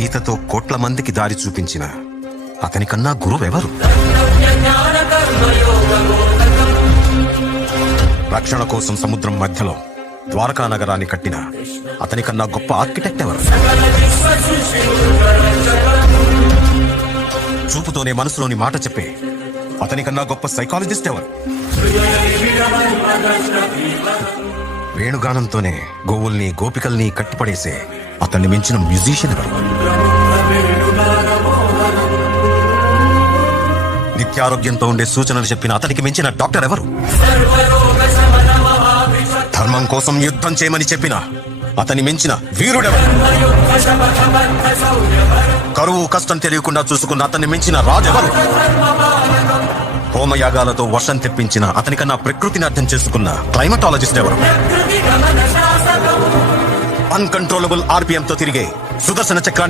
గీతతో కోట్ల మందికి దారి చూపించిన అతనికన్నా గురువెవరు? రక్షణ కోసం సముద్రం మధ్యలో ద్వారకా నగరాన్ని కట్టిన అతనికన్నా గొప్ప ఆర్కిటెక్ట్ ఎవరు? చూపుతోనే మనసులోని మాట చెప్పే అతనికన్నా గొప్ప సైకాలజిస్ట్ ఎవరు? వేణుగానంతోనే గోవుల్ని గోపికల్ని కట్టిపడేసే అతన్ని మించిన మ్యూజిషియన్ ఎవరు? నిత్యారోగ్యంతో ఉండే సూచనలు చెప్పిన అతనికి మించిన డాక్టర్ ఎవరు? ధర్మం కోసం యుద్ధం చేయమని చెప్పిన అతని మించిన వీరుడెవరు? కరువు కష్టం తెలియకుండా చూసుకున్న అతన్ని మించిన రాజెవరు? హోమయాగాలతో వర్షం తెప్పించిన అతనికన్నా ప్రకృతిని అర్థం చేసుకున్న క్లైమటాలజిస్ట్ ఎవరు? అన్కంట్రోలబుల్ ఆర్పిఎం తో తిరిగే సుదర్శన చక్రాన్ని